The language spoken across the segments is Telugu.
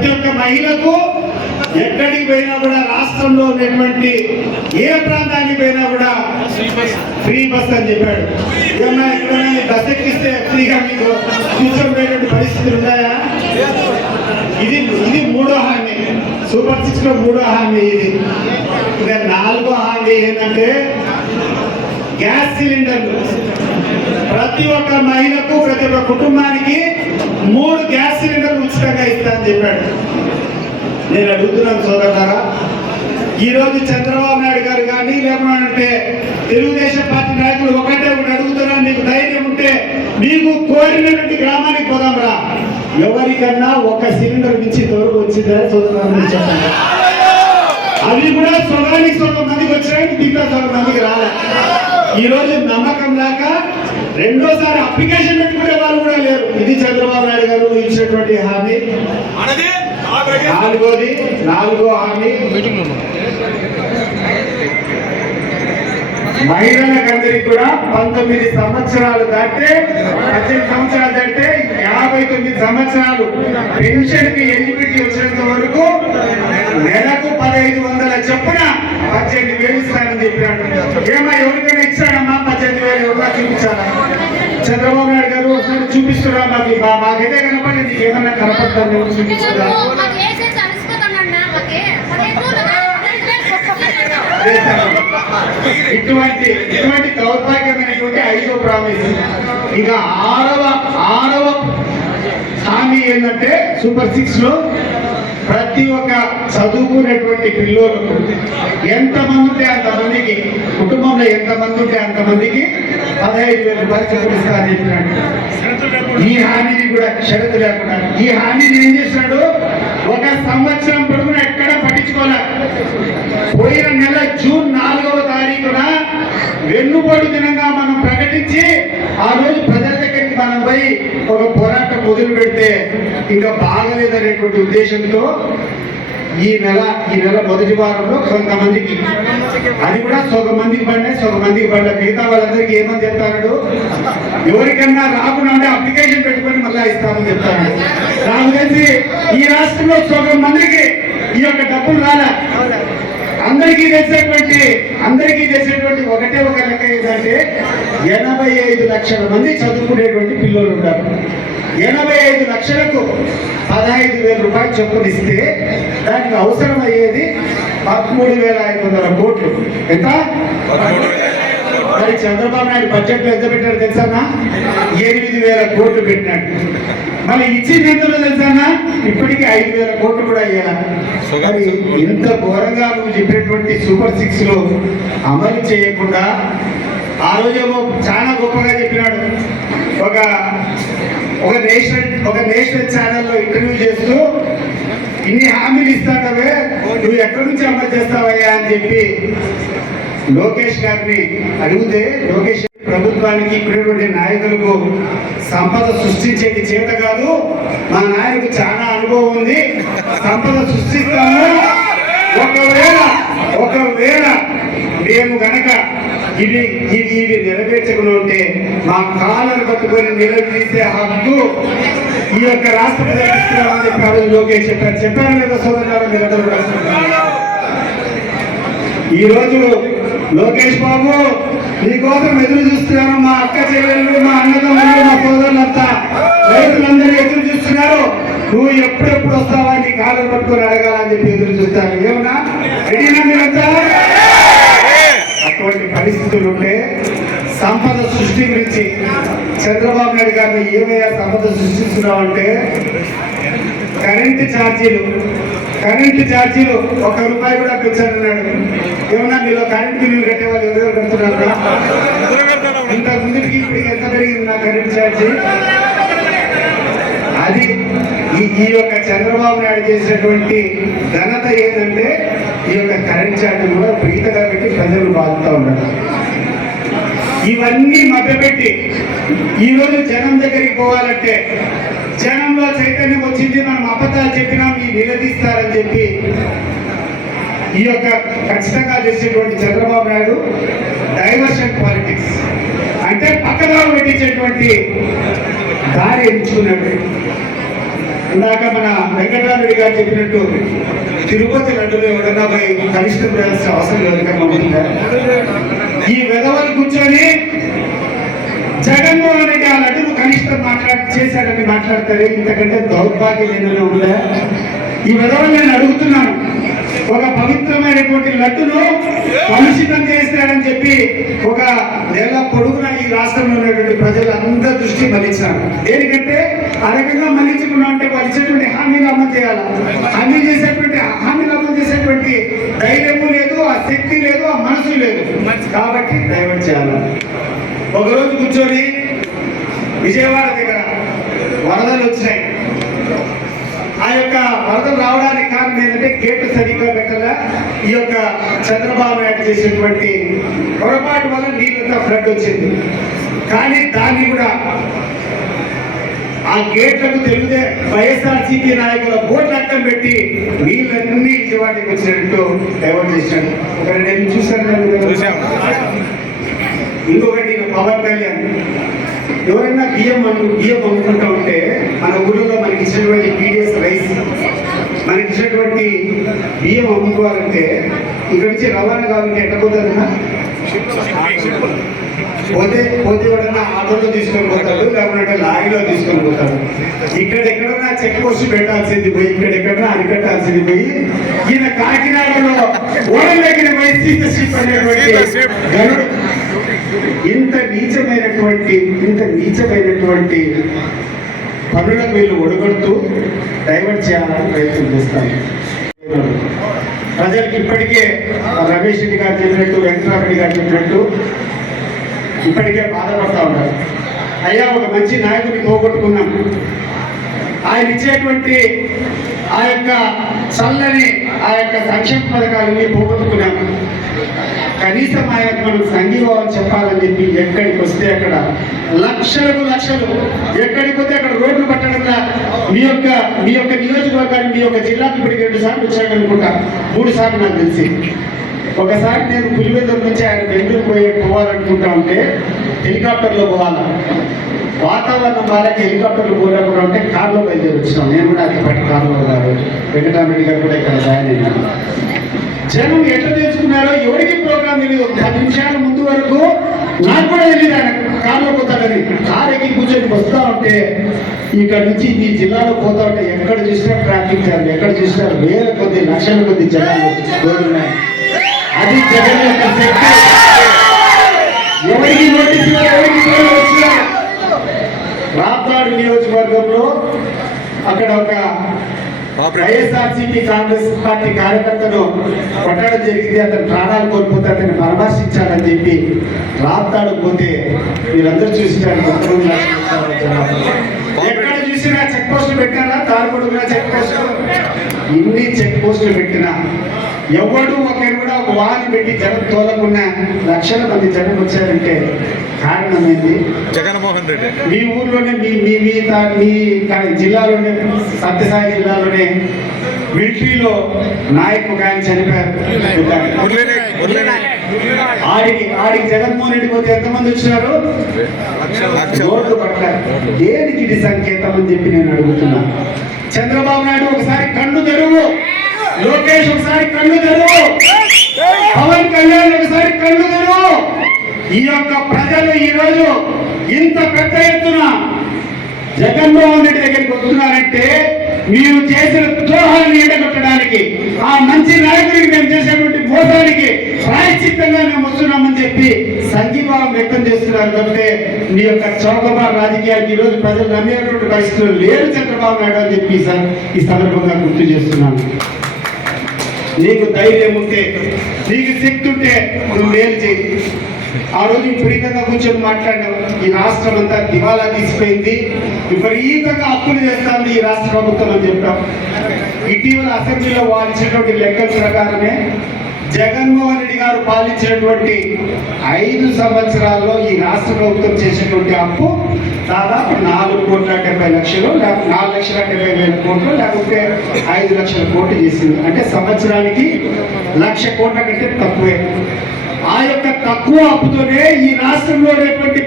ప్రతి ఒక్క మహిళకు ఎక్కడికి పోయినా కూడా రాష్ట్రంలో ఉన్నటువంటి ఏ ప్రాంతానికి పోయినా కూడా ఫ్రీ బస్ అని చెప్పాడు. ఏమన్నా ఎక్కడైనా బస్ ఎక్కిస్తే ఫ్రీగా మీకు కూర్చోబెట్టేటువంటి పరిస్థితులు ఉన్నాయా? ఇది మూడో హామీ, సూపర్ 6 లో మూడో హామీ. ఇది ఇక నాలుగో హామీ ఏంటంటే గ్యాస్ సిలిండర్లు ప్రతి ఒక్క మహిళకు ప్రతి ఒక్క కుటుంబానికి 3 గ్యాస్ సిలిండర్లు ఉచితంగా ఇస్తా అని చెప్పాడు. నేను అడుగుతున్నాను సోదరులారా, ఈరోజు చంద్రబాబు నాయుడు గారు కానీ లేకపోతే తెలుగుదేశం పార్టీ నాయకులు ఒకటే అడుగుతున్నాను, మీకు ధైర్యం ఉంటే మీకు కోరినటువంటి గ్రామానికి పోదాం రా, ఎవరికన్నా ఒక సిలిండర్ నుంచి దొరకు వచ్చిందా సోదరులు చెప్పండి. అవి కూడా సొగానికి సొంత మందికి వచ్చాయి, ఇంకా సొంత మందికి రాలే. ఈ రోజు నమ్మకం లేక రెండోసారి అప్లికేషన్ పెట్టుకునే వాళ్ళు కూడా లేరు. ఇది చంద్రబాబు నాయుడు గారు ఇచ్చినటువంటి హామీ. నాలుగో హామీ మహిళలకందరికీ కూడా 19 సంవత్సరాలు దాటితే 18 సంవత్సరాలు దాటితే 59 సంవత్సరాలు పెన్షన్ కి ఎలిజిబిలిటీ వచ్చేంత వరకు నెలకు 1500 చొప్పున 18,000 ఇస్తానని చెప్పాడు. ఏమా ఎవరికైనా ఇచ్చాడమ్మా 18,000? ఎవరిగా చూపించారా? చంద్రబాబు నాయుడు గారు ఒకసారి చూపిస్తున్నా, మాకైతే కనపడి నీకు ఏమన్నా కనపడతాను చూపిస్తున్నా. ఇటువంటి దౌర్భాగ్యమైనటువంటి 5వ ప్రామిస్. ఇక ఆరవ హామీ ఏంటంటే సూపర్ 6 లో ప్రతి ఒక్క చదువుకునేటువంటి పిల్లలకు ఎంతమంది ఉంటే అంతమందికి, కుటుంబంలో ఎంతమంది ఉంటే అంతమందికి 15,000 రూపాయలు చెల్లిస్తా అని చెప్పినాడు. ఈ హామీని కూడా షరతు లేకుండా ఈ హామీని ఏం చేశాడు, 1 సంవత్సరం పొడుగున ఎక్కడ పట్టించుకోలే. పోయిన నెల జూన్ 4వ తారీఖున వెన్నుపోటు దినంగా మనం ప్రకటించి ఆ రోజు ప్రజల దగ్గరికి మనం పోయి ఒక పోరాటం మొదలు పెడితే ఇంకా బాగలేదనేటువంటి ఉద్దేశంతో ఈ నెల మొదటి వారంలో కొంతమందికి, అది కూడా సగం మందికి పడ్డా మిగతా వాళ్ళందరికీ ఏమని చెప్తాడు, ఎవరికన్నా రాకుండా అప్లికేషన్ పెట్టుకొని మళ్ళా ఇస్తామని చెప్తాడు. నాకు తెలిసి ఈ రాష్ట్రంలో సగం మందికి ఈ యొక్క డబ్బులు రాలే. అందరికీ చేసేటువంటి ఒకటే ఒక లెక్క ఏంటంటే 85 లక్షల మంది చదువుకునేటువంటి పిల్లలు ఉంటారు. 85 లక్షలకు 15,000 రూపాయలు చొప్పున ఇస్తే దానికి అవసరమయ్యేది 13,500 కోట్లు. ఎంత? మరి చంద్రబాబు నాయుడు బడ్జెట్ లో ఎంత పెట్టాడు తెలుసా? 8,000 కోట్లు పెట్టినాడు. మళ్ళీ ఇచ్చింది ఎందులో తెలుసా? ఇప్పటికీ 5,000 కోట్లు కూడా అయ్యాల. మరి ఇంత ఘోరంగా నువ్వు చెప్పినటువంటి సూపర్ 6 లో అమలు చేయకుండా ఆ రోజేమో చాలా గొప్పగా చెప్పినాడు. ఒక నేషనల్ ఛానల్లో ఇంటర్వ్యూ చేస్తూ ఇన్ని హామీలు ఇస్తాడవే, నువ్వు ఎక్కడి నుంచి అమలు చేస్తావయ్యా అని చెప్పి లోకేష్ గారిని అడిగితే, లోకేష్ ప్రభుత్వానికి ఇప్పుడేటువంటి నాయకులకు సంపద సృష్టించేది చేత కాదు, మా నాయకుడు చాలా అనుభవం ఉంది, సంపద సృష్టిస్తాము. ఒకవేళ మేము గనక ఇవి నెరవేర్చకుండా ఉంటే మా కాళ్ళను పట్టుకొని నిలదీసే హక్కు ఈ యొక్క రాష్ట్ర ప్రజలకు ఇస్తున్నామని చెప్పారు లోకేష్. చెప్పారు లేదా సోదరులారా మీరందరూ కూడా? ఈ రోజు లోకేష్ బాబు నీకోసం ఎదురు చూస్తున్నాను, మా అక్క చెల్లెళ్ళు, మా అన్నదమ్ములు, మా సోదరులంతా, రైతులందరూ ఎదురు చూస్తున్నారు. నువ్వు ఎప్పుడెప్పుడు వస్తావా నీ కాళ్ళను పట్టుకొని అడగాలని చెప్పి ఎదురు చూస్తాను. ఏమన్నా రెడీనా మీరంతా? అటువంటి పరిస్థితులు ఉంటే సంపద సృష్టి గురించి చంద్రబాబు నాయుడు గారిని ఏమయ్యా సంపద సృష్టిస్తున్నావు అంటే, కరెంటు ఛార్జీలు 1 రూపాయి కూడా పెంచాలన్నాడు. ఏమన్నా మీలో కరెంటు బిల్లులు కట్టే వాళ్ళు ఎవరెవరు కడుతున్నారు? ఇంత ముందుకి ఇప్పటికి ఎంత పెరిగింది నా కరెంటు ఛార్జీ? అది ఈ యొక్క చంద్రబాబు నాయుడు చేసినటువంటి ఘనత ఏంటంటే ఈ యొక్క కరెంట్ ఛార్జీ కూడా విపరీతంగా పెట్టి ప్రజలు బాగుతూ ఉన్నారు. ఇవన్నీ మభ్యపెట్టి ఈరోజు జనం దగ్గరికి పోవాలంటే జనంలో చైతన్యం వచ్చింది, మనం అబద్ధాలు చెప్పినాం ఈ నిలదీస్తారని చెప్పి ఈ యొక్క ఖచ్చితంగా చేసేటువంటి చంద్రబాబు నాయుడు డైవర్షన్ పాలిటిక్స్ అంటే పక్కదారు పెట్టించేటువంటి దారి ఎంచుకున్నాడు. ఇందాక మన వెంకటరామరెడ్డి గారు చెప్పినట్టు తిరుపతి లడ్డులో ఎవరైనా పోయి కనిష్టం చేయాల్సిన అవసరం ఎవరికైనా ఈ విధవలు కూర్చొని జగన్మోహన్ రెడ్డి ఆ లడ్డును కనిష్టం చేశాడని మాట్లాడతారు. ఇంతకంటే దౌర్భాగ్యం ఏదైనా ఉందా? ఈ విధవలు నేను అడుగుతున్నాను, ఒక పవిత్రమైనటువంటి లడ్డును కలుషితం చేస్తాడని చెప్పి ఒక నెల పొడుగున ఈ రాష్ట్రంలో ఉన్నటువంటి ప్రజలందరూ దృష్టి మళ్లించారు. దేనికంటే ఆ రకంగా మళ్లించకుండా ఉంటే వాళ్ళు ఇచ్చేటువంటి హామీలు అమలు చేయాలి. హామీలు అమలు చేసేటువంటి ధైర్యము లేదు, ఆ శక్తి లేదు, ఆ మనసు లేదు. కాబట్టి డైవర్ట్ చేయాలి. ఒకరోజు కూర్చొని విజయవాడ దగ్గర వరదలు వచ్చినాయి. ఆ యొక్క వరదలు రావడానికి కారణం ఏంటంటే గేట్లు సరిగ్గా పెట్టాలా. ఈ యొక్క చంద్రబాబు నాయుడు చేసినటువంటి పొరపాటు వల్ల నీళ్ళంతా ఫ్లడ్ వచ్చింది. కానీ దాన్ని కూడా ఆ గేట్లకు తెలివితే వైఎస్ఆర్సీపీ నాయకుల బోట్లు అడ్డం పెట్టి నీళ్ళన్నీ విజయవాడకి వచ్చినట్టు డైవర్ట్ చేశాడు. ఒక నేను చూశాను. ఇంకొకటి పవన్ కళ్యాణ్ ఎవరైనా బియ్యం అమ్ముకుంటా ఉంటే మన ఊళ్ళో మనకి ఇచ్చినటువంటి పీడిఎస్ రైస్ మనకి ఇచ్చినటువంటి బియ్యం అమ్ముకోవాలంటే ఇక్కడి నుంచి రవాణా కావాలంటే ఎట్లా పోతుందన్నా? పోతే ఎవడన్నా ఆటోలో తీసుకొని పోతాడు, లేకుంటే లారీలో తీసుకొని పోతాడు. ఇక్కడెక్కడన్నా చెక్ పోస్ట్ పెట్టాల్సింది పోయి, ఇక్కడెక్కడన్నా అరికట్టాల్సింది పోయి, ఈయన కాకినాడలో ఓడల దగ్గర పోయి సీతశిప్ అనేటువంటి గరుడు ఇంత నీచమైనటువంటి పనులకు వీళ్ళు ఒడగొడుతూ డైవర్ట్ చేయాలని ప్రయత్నం చేస్తాను. ప్రజలకు ఇప్పటికే రమేష్ రెడ్డి గారు చెప్పినట్టు, వెంకటరామరెడ్డి గారు చెప్పినట్టు ఇప్పటికే బాధపడతా ఉన్నారు. అయ్యా, ఒక మంచి నాయకుడిని పోగొట్టుకున్నాం. ఆయన ఇచ్చేటువంటి ఆ యొక్క చల్లని ఆ యొక్క సంక్షేమ పథకాలని పోగొట్టుకున్నాం. కనీసం ఆయనకు మనం సంఘీభావం చెప్పాలని చెప్పి ఎక్కడికి వస్తే అక్కడ లక్షలు ఎక్కడికి పోతే అక్కడ రోడ్లు పట్టడంలా మీ యొక్క నియోజకవర్గాన్ని, మీ యొక్క జిల్లాకు ఇప్పటికి 2 సార్లు వచ్చాకనుకుంటా, 3 సార్లు నాకు తెలిసి. ఒకసారి నేను పులివెందుల నుంచి ఆయన బెంగళూరు పోవాలనుకుంటా ఉంటే హెలికాప్టర్లో పోవాలా, వాతావరణం వాళ్ళకి హెలికాప్టర్లు పోలేకుండా ఉంటే కార్లో బయలుదేరి వచ్చినాం. నేను కూడా అతిపట్టి కార్లో ఉన్నారు. వెంకటరామరెడ్డి గారు కూడా ఇక్కడ జాయిన్ అయినాను. జనం ఎట్లా తెలుసుకున్నారో ఎవరికి ప్రోగ్రామ్ తెలియదు. 10 నిమిషాల ముందు వరకు నాకు కూడా తెలియదు ఆయన కార్లో పోతాడని. కార్ ఎక్కి కూర్చొని వస్తూ ఉంటే ఇక్కడ నుంచి ఈ జిల్లాలో పోతా ఉంటే ఎక్కడ చూసినా ట్రాఫిక్ జామ్, ఎక్కడ చూసినా వేల కొద్ది లక్షల కొద్ది జనాలు ఉన్నాయి. అది జగన్ యొక్క శక్తి. ఎవరికి నోటీసు వచ్చినా రాప్తాడు నియోజకవర్గంలో అక్కడ ఒక వైఎస్ఆర్సీపీ కాంగ్రెస్ పార్టీ కార్యకర్తను కొట్టడం జరిగింది. అతను ప్రాణాలు కోల్పోతే అతన్ని పరామర్శించాలని చెప్పి రాప్తాడు పోతే మీరందరూ చూసినారు. ఎక్కడ చూసినా చెక్ పోస్టులు పెట్టారా? తారపడుగా చెక్ పోస్టులు, ఇన్ని చెక్ పోస్టులు పెట్టినా ఎవడు ఒకరు కూడా ఒక వాహనం పెట్టి జనం తోలకుండా లక్షల మంది జనం వచ్చారంటే కారణం ఏంటి? జగన్మోహన్ రెడ్డి. మీ ఊర్లోనే మీ జిల్లాలోనే, సత్యసాయి జిల్లాలోనే మిలిటరీలో నాయకు ఆయన చనిపోయారు. ఆడికి జగన్మోహన్ రెడ్డి పోతే ఎంతమంది వచ్చినారు? రోడ్లు పట్టారు. దేనికి ఇది సంకేతం అని చెప్పి నేను అడుగుతున్నా. చంద్రబాబు నాయుడు ఒకసారి కన్ను తెరువు, లోకేష్ ఒకసారి కన్ను తెరువు, పవన్ కళ్యాణ్ ఒకసారి కన్ను తెరువు. ఈ యొక్క ప్రజలు ఈరోజు ఇంత పెద్ద ఎత్తున జగన్మోహన్ రెడ్డి దగ్గరికి వస్తున్నారంటే మీరు చేసిన ద్రోహాన్ని ఎండగొట్టడానికి, ఆ మంచి నాయకుడికి మేము చేసేటువంటి మోసానికి ప్రాయశ్చిత్తంగా మేము వస్తున్నామని చెప్పి సంఘీభావం వ్యక్తం చేస్తున్నారు. కాబట్టి మీ యొక్క చౌకబార్ రాజకీయానికి ఈరోజు ప్రజలు నమ్మేటువంటి పరిస్థితులు లేరు చంద్రబాబు నాయుడు అని చెప్పి ఈ సందర్భంగా గుర్తు చేస్తున్నాను. నీకు ధైర్యం ఉంటే, నీకు శక్తి ఉంటే నువ్వు మేలు చేయి. ఆ రోజు విపరీతంగా కూర్చొని మాట్లాడినాం. ఈ రాష్ట్రం అంతా దివాలా తీసిపోయింది, విపరీతంగా అప్పులు చేస్తాను ఈ రాష్ట్ర ప్రభుత్వం అని చెప్పాం. ఇటీవల అసెంబ్లీలో వాళ్ళు ఇచ్చినటువంటి లెక్కల ప్రకారమే జగన్మోహన్ రెడ్డి గారు పాలించినటువంటి 5 సంవత్సరాల్లో ఈ రాష్ట్ర ప్రభుత్వం చేసినటువంటి అప్పు దాదాపు 4,70,00,000, 4,70,000 కోట్లు, లేకపోతే 5 లక్షల కోట్లు చేసింది. అంటే సంవత్సరానికి 1,00,000 కోట్ల కంటే తక్కువే. ఆ యొక్క తక్కువ అప్పుతోనే ఈ రాష్ట్రంలో ఉన్నటువంటి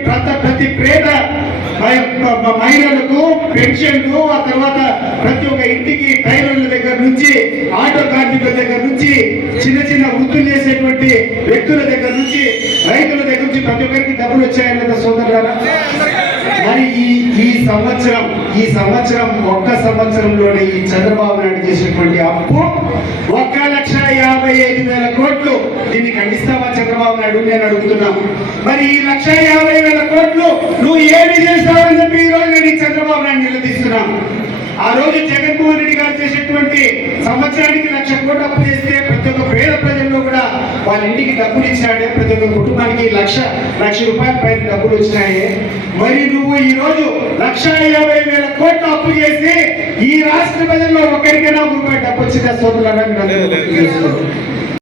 ప్రతి పేద మహిళలకు పెన్షన్లు, ఆ తర్వాత ప్రతి ఒక్క ఇంటికి మరి ఈ సంవత్సరం ఒక్క సంవత్సరంలోనే ఈ చంద్రబాబు నాయుడు చేసినటువంటి అప్పు 1,55,000 కోట్లు. దీన్ని ఖండిస్తావా చంద్రబాబు నాయుడు? నేను అడుగుతున్నాను. మరి ఈ 1,50,000 కోట్లు నువ్వు ఏమి చేస్తావని చెప్పి ఈ రోజు నేను ఈ చంద్రబాబు నాయుడు నిలదీస్తున్నాను. ఆ రోజు జగన్మోహన్ రెడ్డి గారు చేసేటువంటి సంవత్సరానికి 1,00,000 కోట్లు అప్పు చేస్తే ప్రతి ఒక్క పేద ప్రజల్లో కూడా వాళ్ళ ఇంటికి డబ్బులు ఇచ్చాడే, ప్రతి ఒక్క కుటుంబానికి లక్ష రూపాయల పైన డబ్బులు వచ్చినాయి. మరి నువ్వు ఈ రోజు 1,50,000 కోట్లు అప్పు చేసి ఈ రాష్ట్ర ప్రజల్లో ఒకరికైనా రూపాయి డబ్బు వచ్చిందా సోదరులారా?